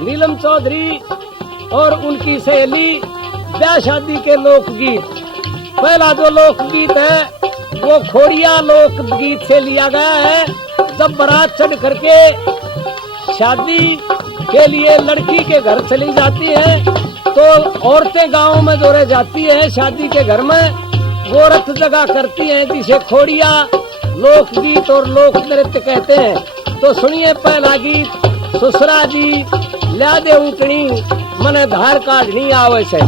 नीलम चौधरी और उनकी सहेली ब्याह शादी के लोकगीत। पहला जो लोकगीत है वो खोड़िया लोकगीत से लिया गया है। जब बारात चढ़ करके शादी के लिए लड़की के घर चली जाती है तो औरतें गांव में जो रह जाती है शादी के घर में वो रथ जगह करती हैं, जिसे खोड़िया लोकगीत और लोक नृत्य कहते हैं। तो सुनिए पहला गीत, ससुरा जी ल्या दे ऊँटनी मने धार काढ़नी आवे से।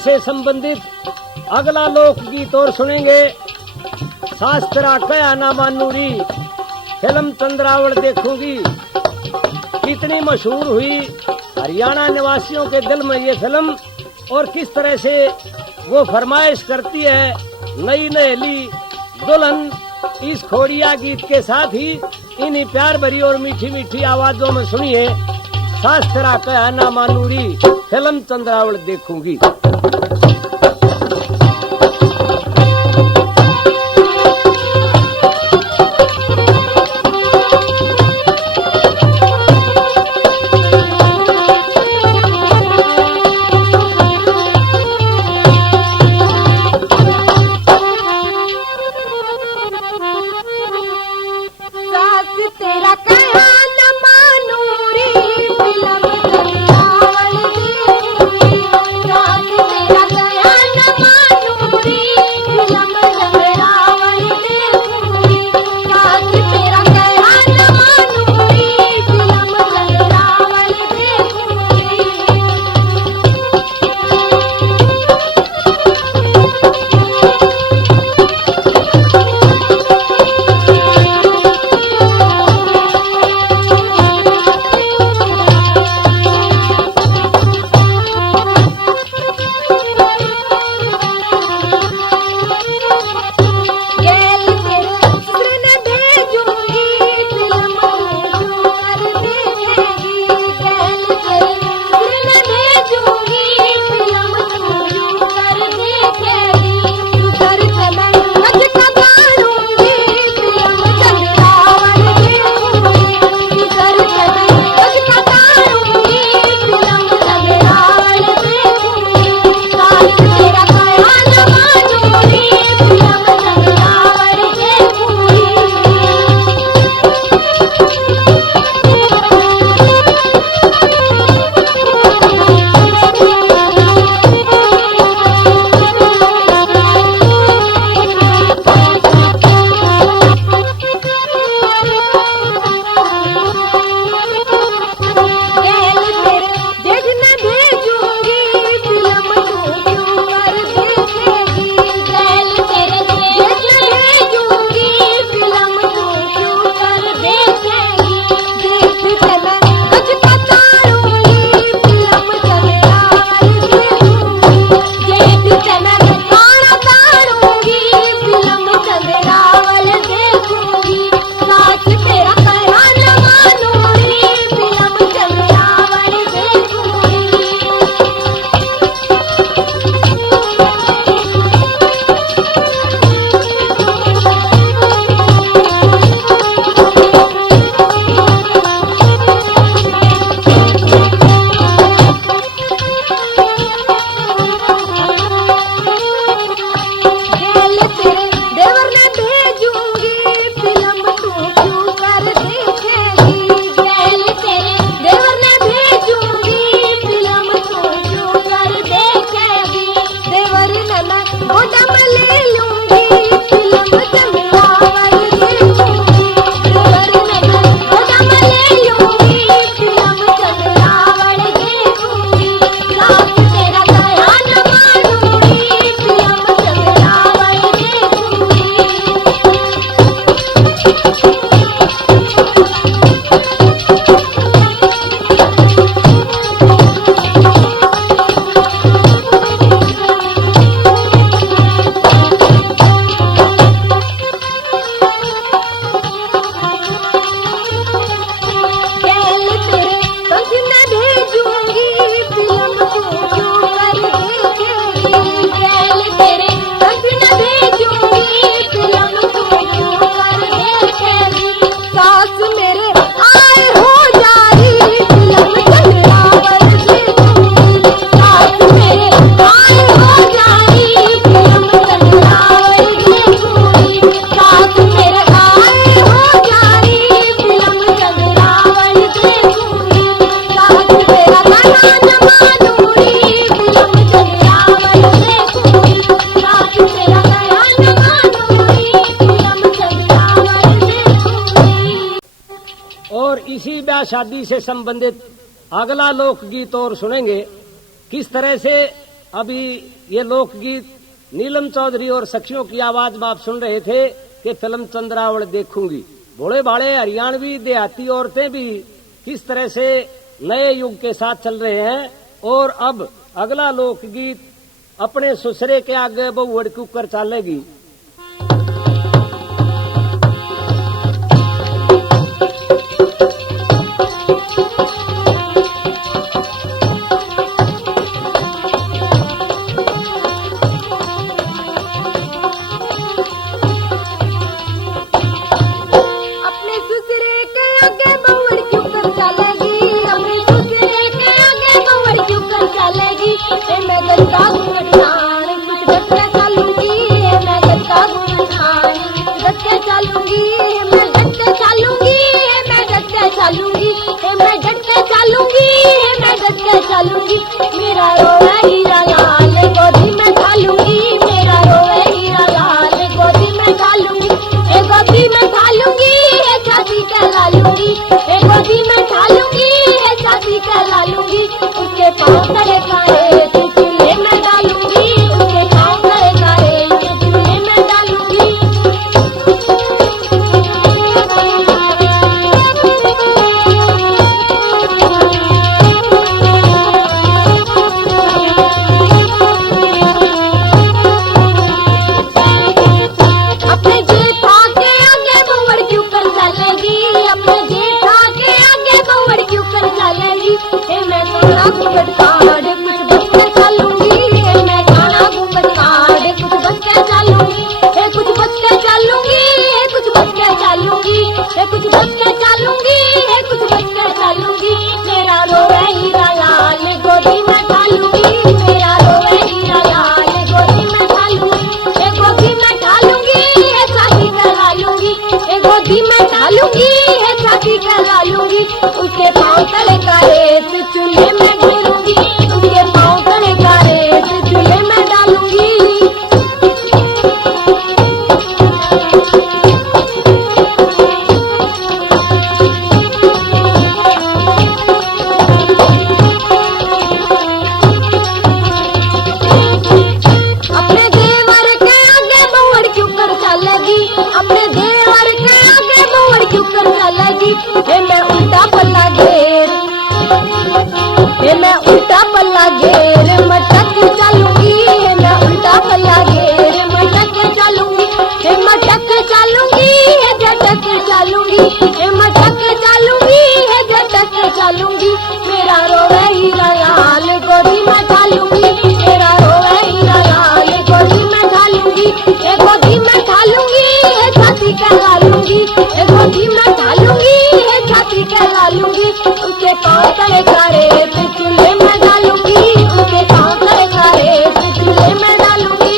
से संबंधित अगला लोकगीत और सुनेंगे। शास्त्रा कया ना मानूरी फिल्म चंद्रावल देखूंगी कितनी मशहूर हुई हरियाणा निवासियों के दिल में ये फिल्म, और किस तरह से वो फरमाइश करती है नई नहेली दुल्हन इस खोड़िया गीत के साथ ही इन्हीं प्यार भरी और मीठी मीठी आवाजों में सुनिए शास्त्रा कया ना मानूरी फिल्म चंद्रावल देखूंगी। तेरा कहा न मानू रे फिल्म चंद्रावल देखूंगी साथ तेरा कहा न मानू रे फिल्म चंद्रावल देखूंगी साथ तेरा कहा न मानू रे फिल्म चंद्रावल देखूंगी गैल तेरे सुन भेजूंगी फिल्म तू कर देखेगी गैल तेरे सुन भेजूंगी फिल्म तू कर देखेगी तू कर चमन नच का गाऊंगी फिल्म चंद्रावल देखूंगी तू कर चमन नच का गाऊंगी फिल्म चंद्रावल देखूंगी साथ तेरा कहा न मानूंगी फिल्म चंद्रावल देखूंगी गैल तेरे जेठ न भेजूंगी फिल्म तू क्यों कर देखेगी गैल तेरे जेठ न भेजूंगी फिल्म तू क्यों कर देखेगी जेठ से मैं गज का तारूंगी फिल्म चंद्रावल देखूंगी जेठ से मैं गाना तारूंगी फिल्म चंद्रावल देखूंगी साथ तेरा कहा न मानूंगी फिल्म चंद्रावल देखूंगी गैल तेरे देवर ने भेजूंगी फिल्म तू क्यों कर देखेगी गैल तेरे देवर ने भेजूंगी फिल्म तू क्यों कर देखेगी देवर ने मैं गोदम ले लूंगी फिल्म चंद्रावल देखूंगी देवर ने मैं गोदम ले लूंगी फिल्म चंद्रावल देखूंगी साथ तेरा कहा न मानूंगी फिल्म चंद्रावल देखूंगी गैल तेरे पंख न भेजूंगी फिल्म तू क्यों कर देखेगी गैल तेरे पंख न भेजूंगी फिल्म तू क्यों कर देखेगी सास मेरे आए हो जारी फिल्म चंद्रावल देखूंगी सास मेरे आए हो जारी फिल्म चंद्रावल देखूंगी सास मेरे आए हो जारी फिल्म चंद्रावल देखूंगी साथ तेरा कहा न मानूंगी फिल्म चंद्रावल देखूंगी साथ तेरा कहा न मानूंगी फिल्म चंद्रावल देखूंगी और इसी ब्याह शादी से संबंधित अगला लोकगीत और सुनेंगे। किस तरह से अभी ये लोकगीत नीलम चौधरी और सखियों की आवाज में आप सुन रहे थे कि फिल्म चंद्रावल देखूंगी। भोले भाले हरियाणवी देहाती औरतें भी किस तरह से नए युग के साथ चल रहे हैं। और अब अगला लोकगीत अपने ससुरे के आगे बहु अड़कू कर चलेगी। मैं गंदा घुंघट कुछ गटरा चालूंगी मैं है छाती कहला लूंगी, उसके पाँव तले का रेत चूल्हे में ढेरूंगी, उसके पाँव तले का रेत चूल्हे में डालूंगी। अपने देवर के आगे बहुड़ क्यों कर चलेगी, अपने देवर के आगे बहुड़ क्यों कर चलेगी। हे मैं उल्टा पल्ला घेर, हे मैं उल्टा पल्ला घेर मटक चलूंगी, हे मैं उल्टा पल्ला घेर मटक चलूंगी, हे मटक चलूंगी, हे झटक चलूंगी, हे मटक चलूंगी, हे झटक चलूंगी। मेरा रोवे हीरा लाल गोदी में ढालूंगी, मेरा रोवे हीरा लाल गोदी में ढालूंगी, ए गोदी में ढालूंगी, हे छाती कहला लूंगी, ए गोदी में ढालूंगी, हे छाती कहला लूंगी। उसके पाँव तले का रेत चूल्हे में डालूंगी, उसके पाँव तले का रेत चूल्हे में डालूंगी।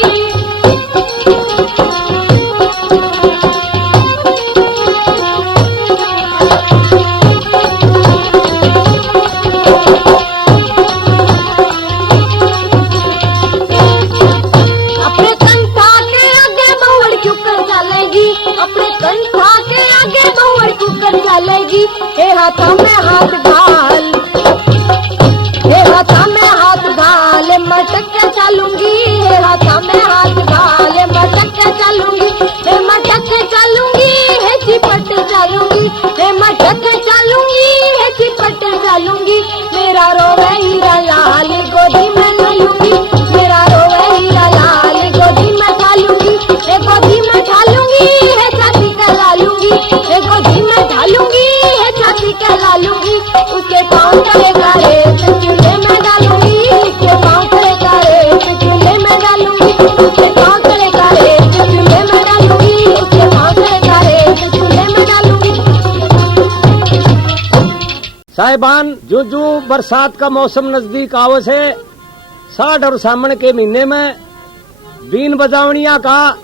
अपने कंठा के आगे बहुड़ क्यों कर चलेगी, अपने कंठा के आगे बहुड़ क्यों कर चलेगी। हे हाथों में हाथ डाल, हे हाथों में हाथ डाल मटक के चलूंगी, हे हाथों में हाथ डाल मटक के चलूंगी, हे मटक के चलूंगी, हे चिपट चलूंगी, हे मटक के चलूंगी, हे चिपट चलूंगी। मेरा रोवे हीरा लाल गोदी में ढालूंगी, मेरा रोवे हीरा लाल गोदी में ढालूंगी, ए गोदी में ढालूंगी, हे छाती कहला लूंगी, ए गोदी में ढालूंगी, हे छाती कहला लूंगी। उसके पाँव तले का रेत चूल्हे में डालूंगी, उसके पाँव तले का रेत चूल्हे में डालूंगी, उसके पाँव तले का रेत चूल्हे में डालूंगी, उसके पाँव तले का रेत चूल्हे में डालूंगी। साहिबान, जो जो बरसात का मौसम नजदीक आवस है, साठ और सावन के महीने में बीन बजावनिया का,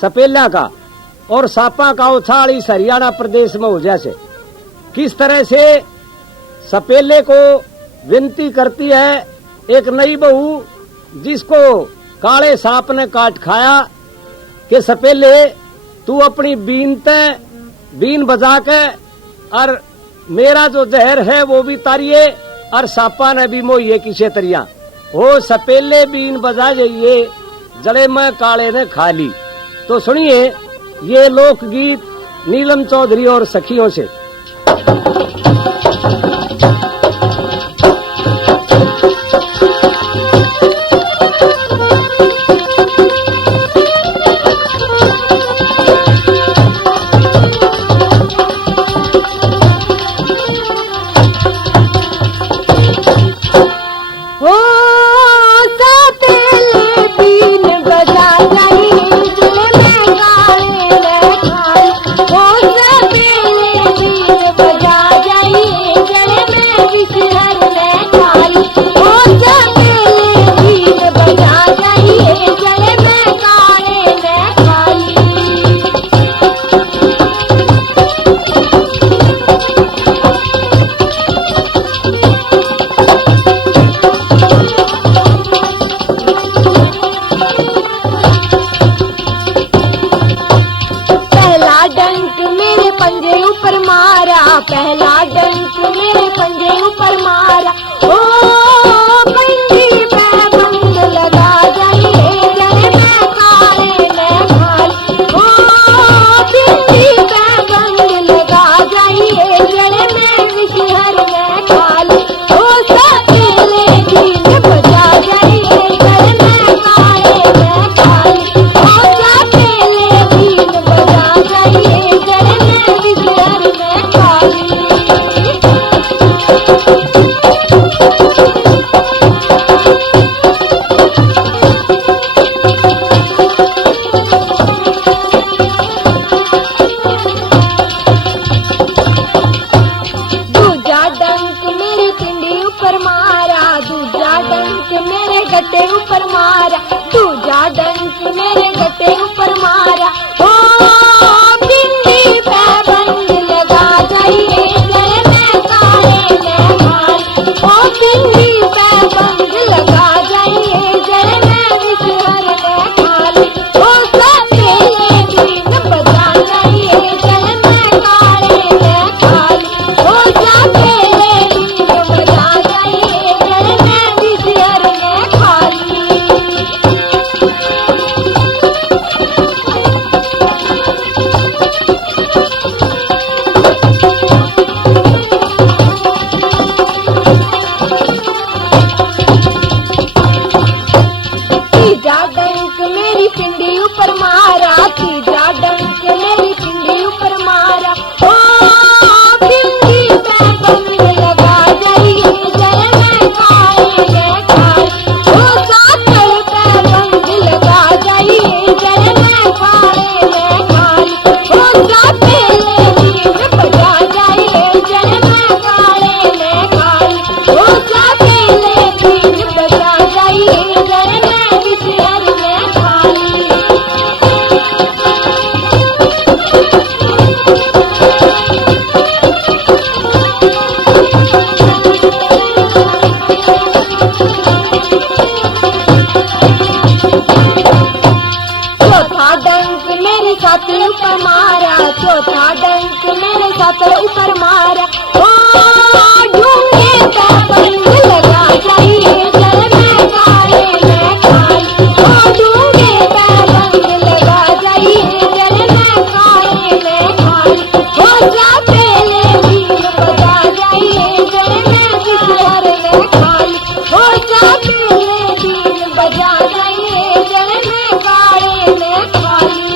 सपेला का और सापा का उछाल इस हरियाणा प्रदेश में हो जैसे किस तरह से सपेले को विनती करती है एक नई बहू, जिसको काले सांप ने काट खाया, कि सपेले तू अपनी बीन बजा के और मेरा जो जहर है वो भी तारिये और सापा ने भी मोहिए किसे तरिया हो। सपेले बीन बजा जाइए जले में काले ने खा ली। तो सुनिए ये लोकगीत नीलम चौधरी और सखियों से। पहला डंक मेरे पंजे ऊपर मारा, ओ पंजी पे बंद लगा जाइए जरे मैं काले में खाली, ओ पंजी पे बंद लगा जाइए जरे मैं विषहर में खाली, ओ सपेले बीन बजा जाइए जरे मैं काले में खाली, ओ सपेले बीन बजा जाइए जरे मैं विषहर में खाली। तीजा डंक मेरी पिंडी ऊपर मारा, तीजा डंक मेरी पिंडी ऊपर मारा। ओ पिंडी पे बंद लगा जाइए जल में खाएंगे खाए। ओ साकड़ पे बंद लगा जाइए जल में खाएंगे खाए। ओ सापेले बीन बजा जाइए जल में खाएंगे खाए। ओ सापेले बीन बजा जाइए जल में विषहर में खाली। चौथा डंक मेरे साथ ऊपर मारा, चौथा डंक मेरे साथ ऊपर मारा। ओ ढूंढे पे बंद लगा जाइए जल में खाए में खाए। ओ ढूंढे पे बंद लगा जाइए जल में खाए में खाए। ओ सापेले बीन बजा जाइए जल में विषहर में खाए। ओ सापेले बीन बजा जाइए जल में काले में खाली।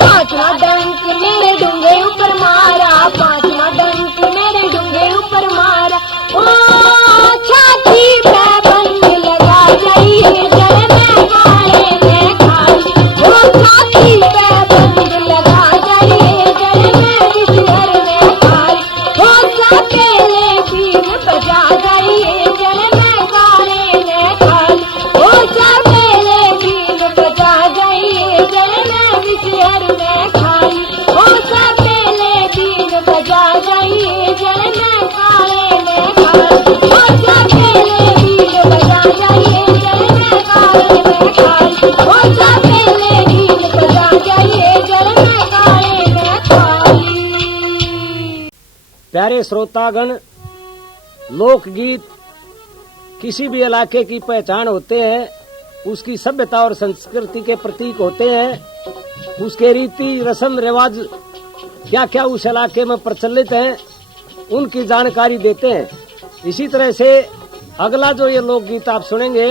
पांचवा डंक मेरे डूंगे ऊपर मारा, पांचवा डंक मेरे डूंगे ऊपर मारा। ओ छाती पे बंद लगा जाइए जल में काले में खाली। ओ छाती पे बंद लगा जाइए जल में विषहर में खाली। ओ सापेले बीन बजा जाइए जल में काले में खाली। ओ सापेले बीन बजा जाइए जल में विषहर में खाली। ओ सापेले बीन बजा जाइए जल में काले में खाली। ओ सापेले बीन बजा जाइए जल में काले में खाली। ओ सापेले बीन बजा जाइए जल में काले में खाली। प्यारे श्रोतागण, लोकगीत किसी भी इलाके की पहचान होते हैं, उसकी सभ्यता और संस्कृति के प्रतीक होते हैं। उसके रीति रस्म रिवाज क्या क्या उस इलाके में प्रचलित हैं, उनकी जानकारी देते हैं। इसी तरह से अगला जो ये लोकगीत आप सुनेंगे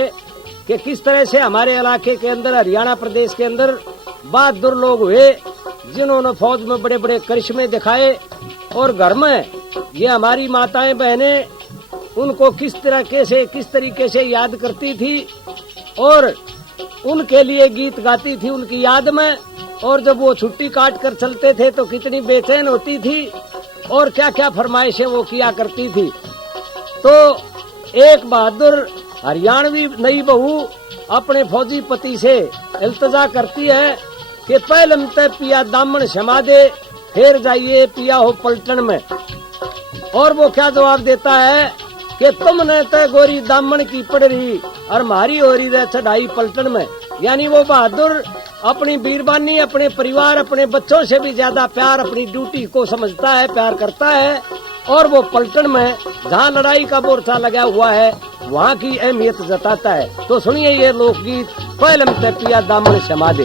कि किस तरह से हमारे इलाके के अंदर, हरियाणा प्रदेश के अंदर बहादुर लोग हुए जिन्होंने फौज में बड़े बड़े करिश्मे दिखाए, और घर में ये हमारी माताएं बहनें उनको किस तरीके से याद करती थी और उनके लिए गीत गाती थी उनकी याद में। और जब वो छुट्टी काट कर चलते थे तो कितनी बेचैन होती थी और क्या क्या फरमाइशें वो किया करती थी। तो एक बहादुर हरियाणवी नई बहू अपने फौजी पति से इल्तजा करती है कि पहलम तय पिया दामन क्षमा दे, फिर जाइए पिया हो पलटन में। और वो क्या जवाब देता है कि तुमने तय गोरी दामन की पड़ रही और मारी हो रही रह चढ़ाई पलटन में। यानी वो बहादुर अपनी बीरबानी, अपने परिवार, अपने बच्चों से भी ज्यादा प्यार अपनी ड्यूटी को समझता है, प्यार करता है। और वो पलटन में जहाँ लड़ाई का मोर्चा लगा हुआ है वहाँ की अहमियत जताता है। तो सुनिए ये लोकगीत, पहलम तय पिया दामन क्षमा दे।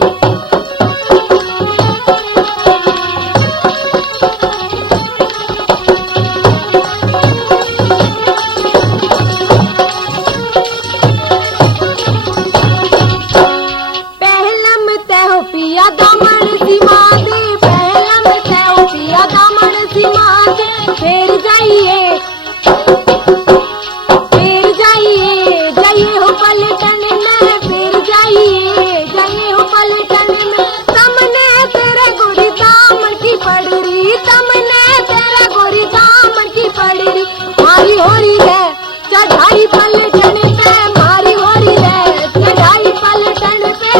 पिया दामन सीमा दे, पहलम तय पिया दामन सीमा दे। फिर जाइए जाइए हो पलटन में, फिर जाइए हो पलटन में। तमने तेरे गोरी दामन की पड़री, तमने तेरे गोरी दामन की पड़री। मारी हो रही है चढ़ाई पलटन पे, मारी हो रही है चढ़ाई पलटन पे।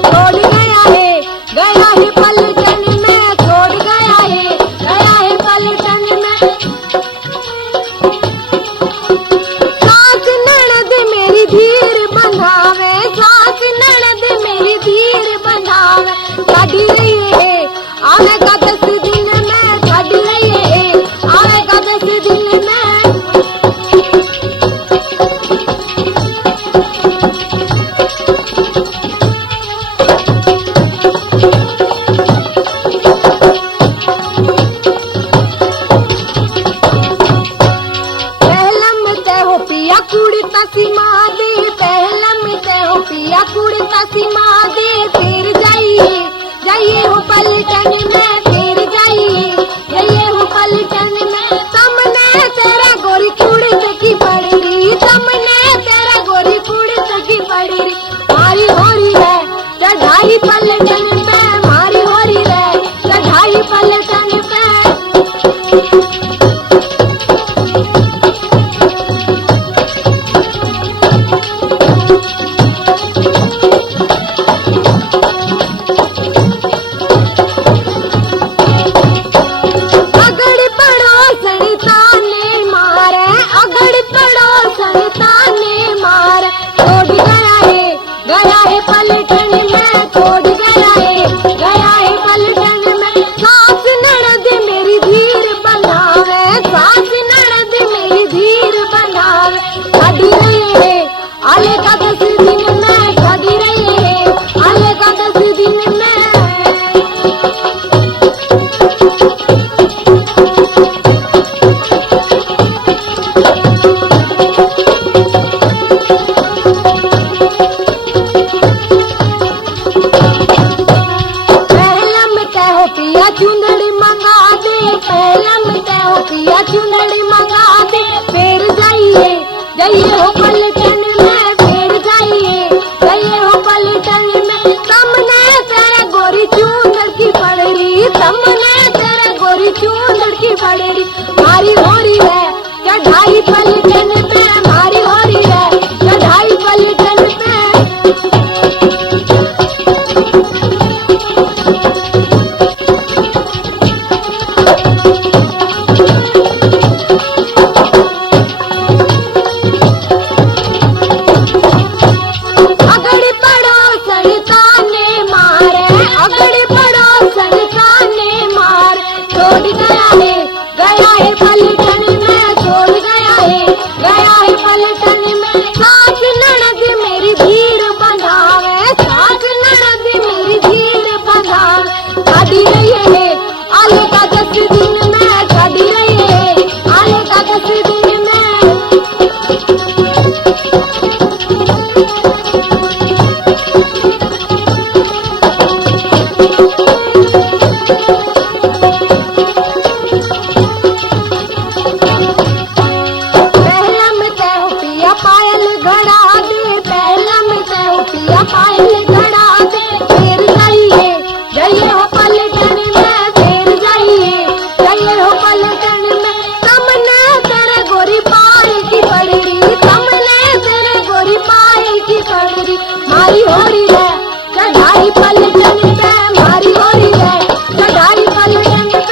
छोड़ गया है पलटन में, छोड़ गया है पलटन में। सास ननद मेरी धीर बंधावे, सास ननद मेरी धीर बंधावे। काढ़ी रही है आवेगा 10 दिन में, काढ़ी रही है आवेगा 10 दिन में। कुड़ता सीमा दे, पहला मिलते हो पिया कुड़ता सीमा दे। फिर जाइए हो पलटन में, फिर जाइए हो पलटन में। सामने तेरा गोरी कुड़त की पड़ेरी, सामने तेरा गोरी कुड़त की पड़ेरी। मारी हो रही है चढ़ाई पलटन में, मारी हो रही है चढ़ाई पलटन में। पलटन में छोड़ गया है पलटन में। सास ननद मेरी धीर बंधावे, सास ननद मेरी धीर बंधावे। काढ़ी रही है आलेगा 10 दिन में, काढ़ी रही है आलेगा 10 दिन में। चुंदड़ी मंगा दे, पहला मिलते हो पिया चुंदड़ी मंगा दे। फिर जाइए हो पलटन में, फिर जाइए हो पलटन में। सामने तेरा गोरी चुंदड़ की पड़ेरी, सामने तेरा गोरी चुंदड़ की पड़ेरी। मारी हो रही है चढ़ाई पलटन में, मारी हो रही है चढ़ाई पलटन में। पलटन में छोड़ गया है पलटन में। सास ननद मेरी धीर बंधावे, सास ननद मेरी धीर बंधावे। काढ़ी रही है आलेगा 10 दिन में, काढ़ी रही है आलेगा 10 दिन में। पायल घड़ा दे, पहला मिलते हो पिया पायल घड़ा दे। फिर जाइए हो पलटन में, फिर जाइए हो पलटन में। सामने तेरे गोरी पायल की पड़ेरी, सामने तेरे गोरी पायल की पड़ेरी। मारी हो रही है चढ़ाई पलटन में, मारी हो रही है चढ़ाई पलटन में।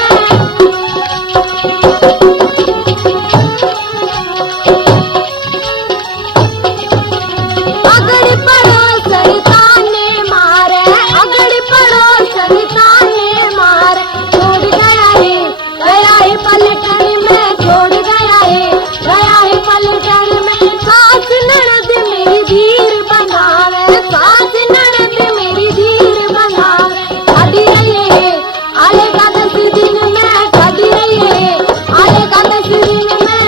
पलटन में छोड़ गया है पलटन में। सास ननद मेरी धीर बंधावे, सास ननद मेरी धीर बंधावे। काढ़ी रही है आलेगा 10 दिन में, काढ़ी रही है आलेगा 10 दिन में।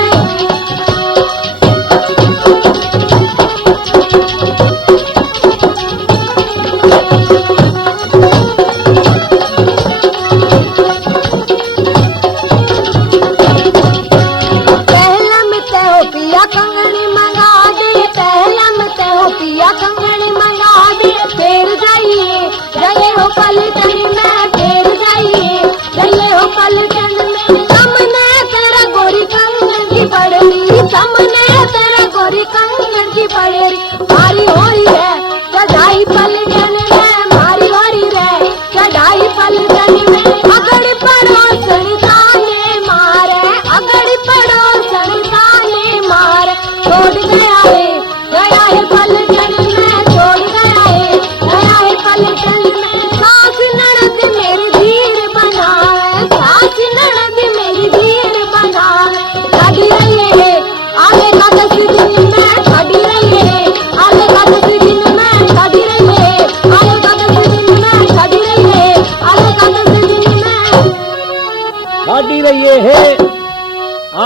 कंगनी मंगा दे, पहला मिलते हो पिया कंगनी मंगा दे। फिर जाइए हो पलटन में, फिर जाइए हो पलटन में। सामने तेरा गोरी कंगन की पड़ेरी, सामने तेरा गोरी कंगन की पड़ेरी। मारी हो रही है चढ़ाई पलटन में,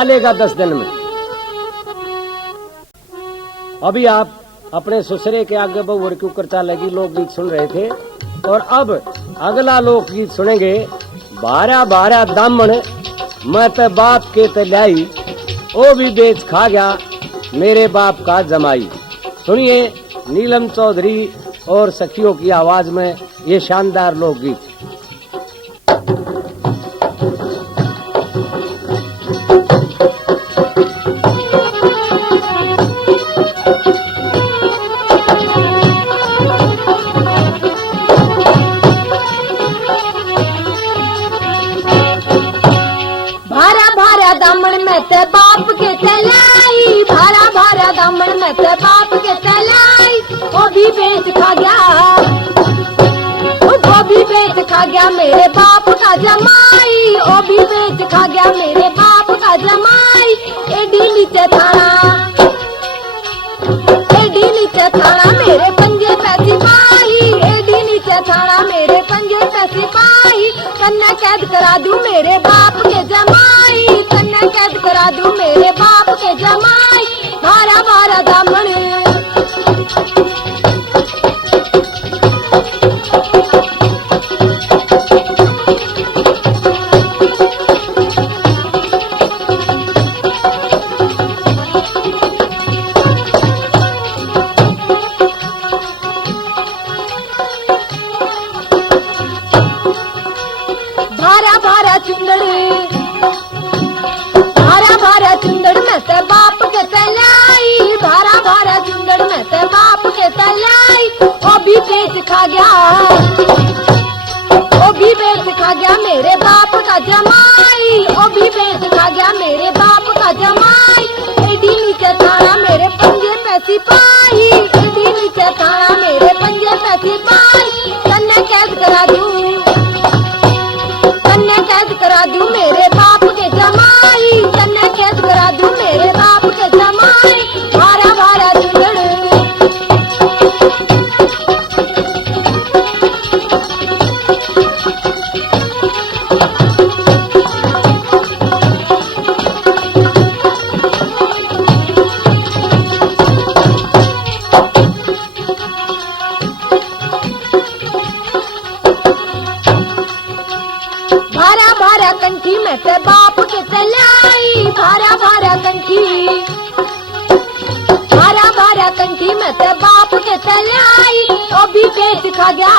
लेगा 10 दिन में। अभी आप अपने ससुरे के आगे बहुवर की ऊपर चालेगी लोकगीत सुन रहे थे, और अब अगला लोकगीत सुनेंगे। भारा भारा दामन मैं तो बाप के तलाई, ओ भी बेच खा गया मेरे बाप का जमाई। सुनिए नीलम चौधरी और सखियों की आवाज में ये शानदार लोकगीत। दामन में ते बाप के तलाई, भारा भारा दामन में ते बाप के तलाई, वो भी बेच खा गया, वो भी बेच खा गया मेरे बाप का जमाई, वो भी बेच खा गया मेरे बाप का जमाई। एडी नीचे थाना, एडी नीचे थाना मेरे पंजे पे सिपाही, एडी नीचे थाना मेरे पंजे पे सिपाही। कन्ने कैद करा दूं मेरे बाप के जमाई, कन्ने कैद करा दूं मेरे बाप के जमाई। भारा भारा दामन, भारा भारा चुंदड़, भारा भारा चुंदड़ में ते बाप के तलाई, भारा भारा चुंदड़ में ते बाप के तलाई। ओ भी बेच खा गया, ओ भी बेच खा गया मेरे बाप का जमाई, ओ भी बेच खा गया मेरे बाप का जमाई। एडी नीचे थाना मेरे पंजे पे सिपाही, एडी नीचे थाना मेरे पंजे पे सिपाही। कन्ने कैद करा दूं, कन्ने कैद करा दूं मेरे बाप के जमाई, कन्ने कैद करा दूं मेरे बाप के जमाई। भारा भारा चुंदड़, भारा भारा कंठी में ते बाप के तलाई, भारा भारा कंठी, भारा भारा कंठी में ते बाप के तलाई। ओ भी बेच खा गया,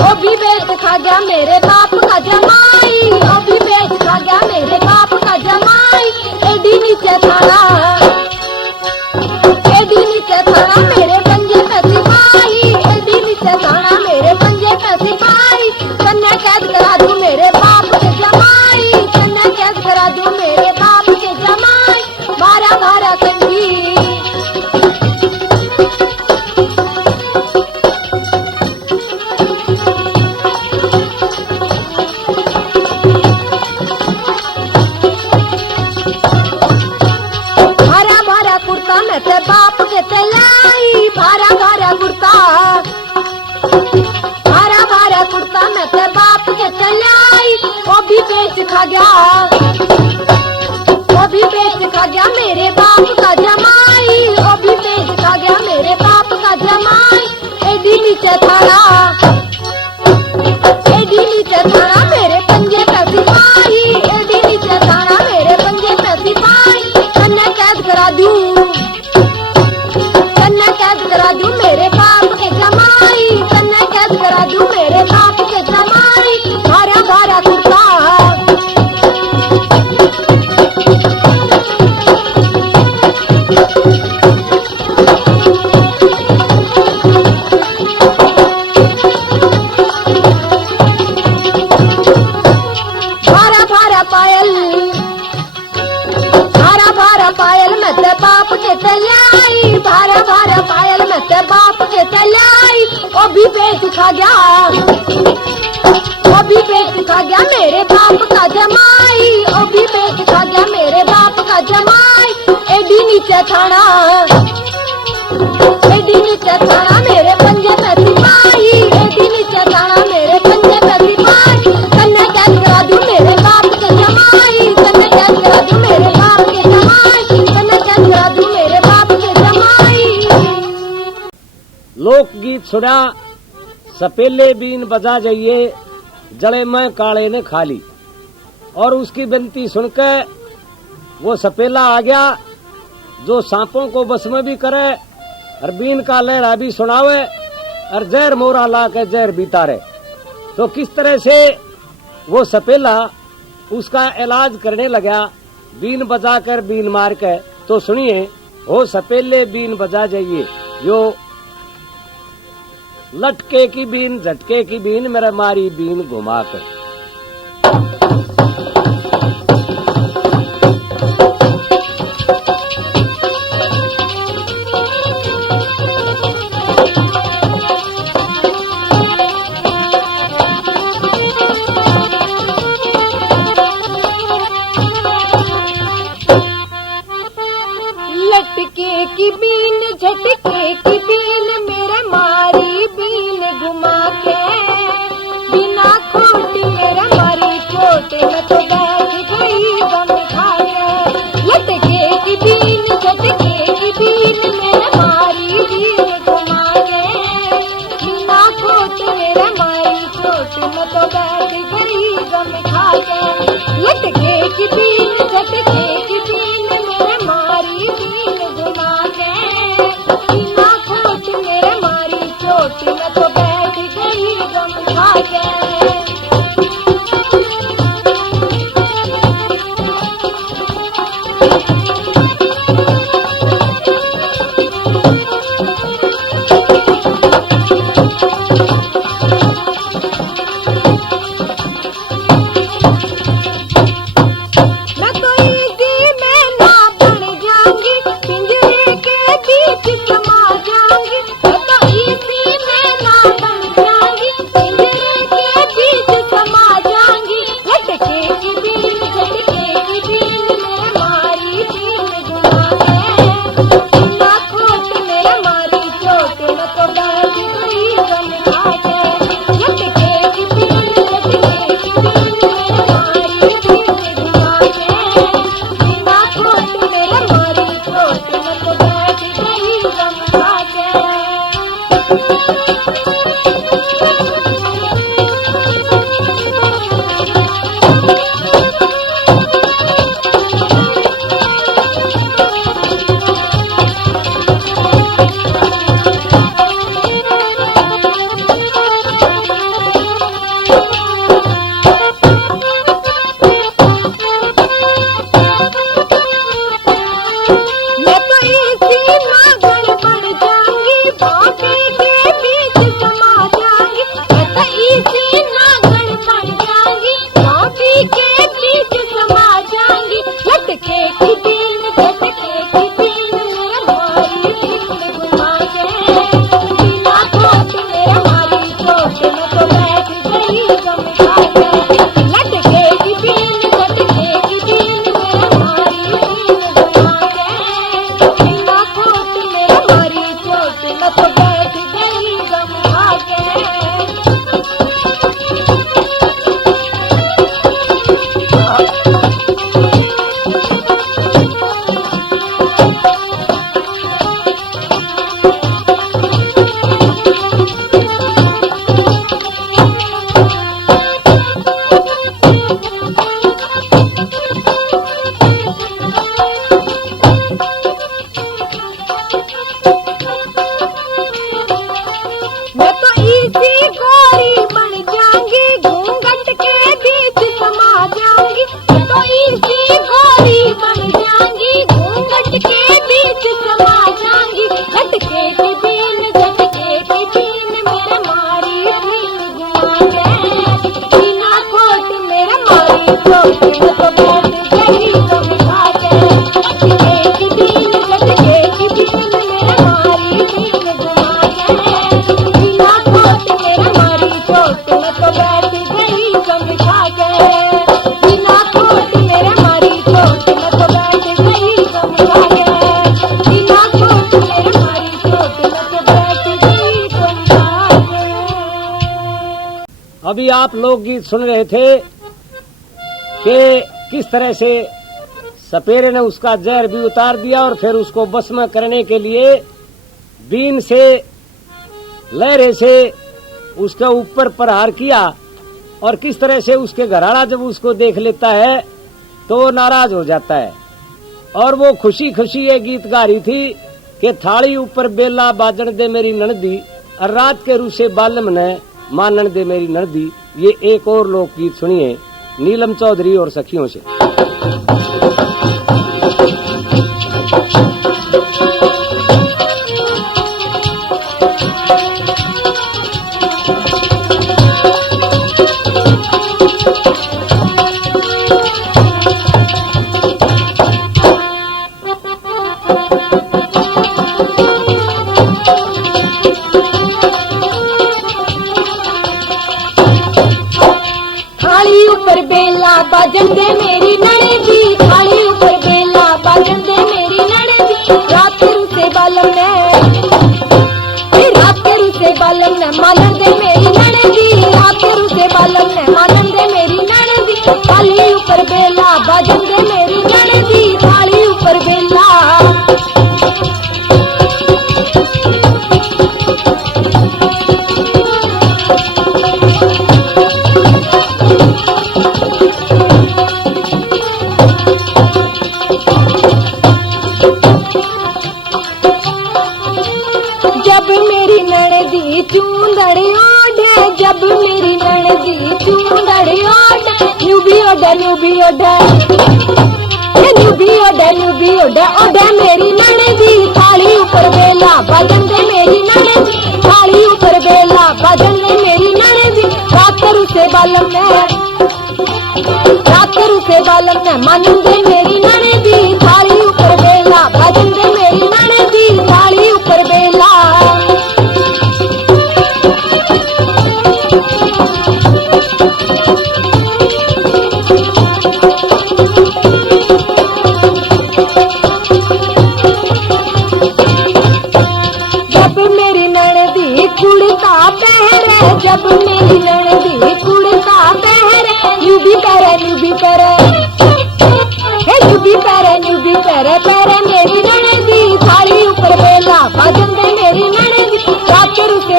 ओ भी बेच खा गया मेरे बाप का जमाई, ओ भी बेच खा गया मेरे बाप का जमाई। एडी नीचे थाना, एडी नीचे थाना मेरे पंजे पे सिपाही, एडी नीचे थाना मेरे पंजे पे सिपाही। कन्ने कैद करा दूं मेरे बाप के जमाई, कन्ने कैद करा दूं मेरे बाप के जमाई। भारा भारा कंठी, भारा भारा कुर्ता में ते बाप के तलाई, भारा भारा कुर्ता, भारा भारा कुर्ता में ते बाप के तलाई। वो भी बेच खा गया, वो भी बेच खा गया मेरे बाप का जमाई, वो भी बेच खा गया मेरे बाप का जमाई। एडी नीचे थाना, एडी नीचे थाना मेरे पंजे पे सिपाही, एडी नीचे थाना मेरे पंजे पे सिपाही। कन्ने कैद करा दूं, कन्ने कैद करा दूं मेरे बाप के जमाई, कन्ने कैद करा दूं मेरे बाप के जमाई। भारा भारा कुर्ता, भारा भारा पायल, भारा भारा पायल में ते बाप के तलाई, भारा भारा पायल में ते बाप के तलाई। ओ भी बेच खा गया, ओ भी बेच खा गया मेरे बाप का जमाई, ओ भी बेच खा गया मेरे बाप का जमाई। एडी नीचे थाना, एडी नीचे थाना मेरे पंजे पे सिपाही, एडी नीचे थाना मेरे पंजे पे सिपाही। कन्ने कैद करा दूं मेरे बाप के जमाई, कन्ने सुना, सपेले बीन बजा जाइए, जड़े में काले ने खा ली। और उसकी विनती सुनकर वो सपेला आ गया, जो सांपों को बस में भी करे और बीन का लहरा भी सुनावे और जहर मोरा ला के जहर भी तारे। तो किस तरह से वो सपेला उसका इलाज करने लगा, बीन बजा कर बीन मार के। तो सुनिए, हो सपेले बीन बजा जाइए, जो लटके की बीन झटके की बीन मेरा मारी बीन घुमा कर। लटके की बीन झटके की बीन मेरे मारी बीन घुमा के, बिना खोटी मेरे मारी चोट में तो बैठ गई गम खा के। लटके की बीन झटके की बीन मेरे मारी बीन घुमा के, बिना खोट मेरे मारी चोट में तो बैठ गई गम खा के। लटके की बीन झटके की बीन मेरे मारी बीन घुमा के, बिना खोट मेरे मारी चोट में तो बैठ गई गम खा के। मैं तो इसी में ना बन जाऊंगी, पिंजरे के बीच समा जाऊंगी। मैं तो इसी में ना बन जाऊंगी, पिंजरे के बीच समा जाऊंगी। लटके की बीन झटके की बीन मेरे मारी बीन घुमा के, बिना खोट मेरे मारी चोट में तो बैठ गई गम खा के। लटके की बीन झटके की बीन मेरे मारी बीन घुमा के, बिना खोट मेरे मारी चोट में तो बैठ गई गम खा के। मैं तो इसी नागण बन जाऊंगी, बाबे के बीच समा जाऊंगी। मैं तो इसी नागण बन जाऊंगी, बाबे के बीच समा जाऊंगी। लटके की बीन झटके की बीन मेरे मारी बीन घुमा के, बिना खोट मेरे मारी चोट में तो बैठ गई गम खा के। लटके की बीन झटके की बीन मेरे मारी बीन घुमा के, बिना खोट मेरे मारी चोट में तो बैठ गई गम खा के। मैं तो इसी गोरी बन जाऊंगी, घूंघट के बीच समा जाऊंगी। मैं तो इसी गोरी बन जाऊंगी, घूंघट के बीच समा जाऊंगी। लटके की बीन झटके की बीन मेरे मारी बीन घुमा के, बिना खोट मेरे मारी चोट में तो बैठ गई गम खा के। लटके की बीन झटके की बीन मेरे मारी बीन घुमा के, बिना खोट मेरे मारी चोट में तो बैठ गई गम खा के। बिना खोट मेरे मारी चोट में तो बैठ गई गम खा के, बिना खोट मेरे मारी चोट में तो बैठ गई गम खा के। अभी आप लोकगीत सुन रहे थे कि किस तरह से सपेरे ने उसका जहर भी उतार दिया और फिर उसको बस में करने के लिए बीन से लहरे से उसके ऊपर प्रहार किया और किस तरह से उसके घराड़ा जब उसको देख लेता है तो वो नाराज हो जाता है। और वो खुशी खुशी ये गीत गा रही थी कि थाली ऊपर बेला बाजन दे मेरी ननदी और रात के रूसे बालम ने मानन दे मेरी ननदी। ये एक और लोकगीत सुनिए नीलम चौधरी और सखियों से। बाजन दे मेरी ननदी थाली ऊपर बेला बाजन दे मेरी ननदी रात के रूसे बालम ने मानन दे मेरी ननदी रात के रूसे बालम ने मानन दे मेरी ननदी थाली ऊपर बेला बाजन दे मेरी ननदी थाली ऊपर बेला। जब मेरी ननदी चूंदड़ी ओढ़े न्यूबी ओढ़े ओढ़े मेरी ननदी थाली ऊपर बेला बाजन दे मेरी ननदी थाली ऊपर बेला बाजन दे मेरी ननदी रात से बालम ने मानन दे मेरी ननदी थाली ऊपर बेला बाजन दे मेरी ननदी थाली ऊपर बेला। जब मेरी ननदी कुड़ता पहरे यूबी करे पैरे मेरी ननदी थाली ऊपर बेला बाजन दे मेरी ननदी रात के उसे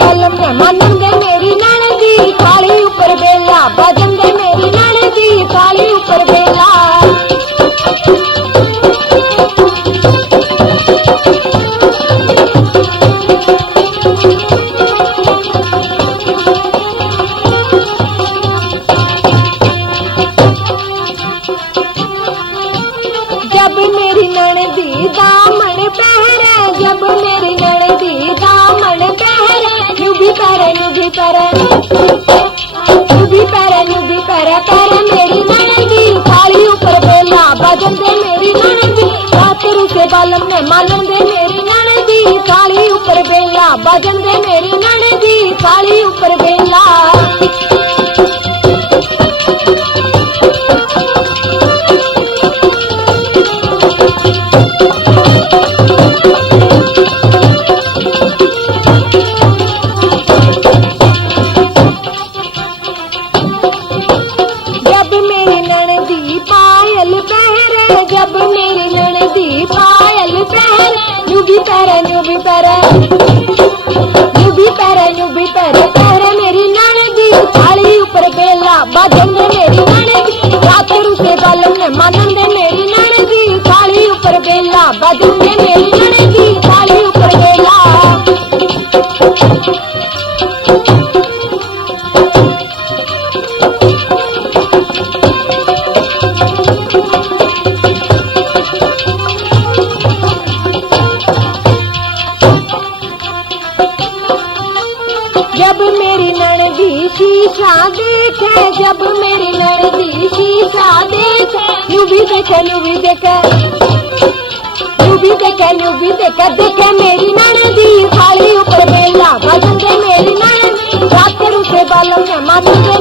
बालम ने मानन दे मेरी ननदी थाली ऊपर बेला बाजन दे मेरी ननदी थाली ऊपर बेला। जब मेरी ननदी दामन पहरे यूबी पहरे पैरे मेरी ननदी थाली ऊपर बेला बाजन दे मेरी ननदी रात से बालम ने मानन दे मेरी ननदी थाली ऊपर बेला बाजन दे मेरी ननदी थाली ऊपर बेला। यूबी पहरे मेरी ननदी थाली ऊपर बेला बाजन दे मेरी ननदी रात से बालम ने मानन दे मेरी ननदी थाली ऊपर बेला बाजन दे मेरी ननदी थाली ऊपर बेला। जब मेरी ननदी शीशा देखे जब मेरी ननदी शीशा देखे यूबी देखे देखे मेरी ननदी थाली ऊपर बेला बाजन दे मेरी ननदी रात से बालम ने मानन दे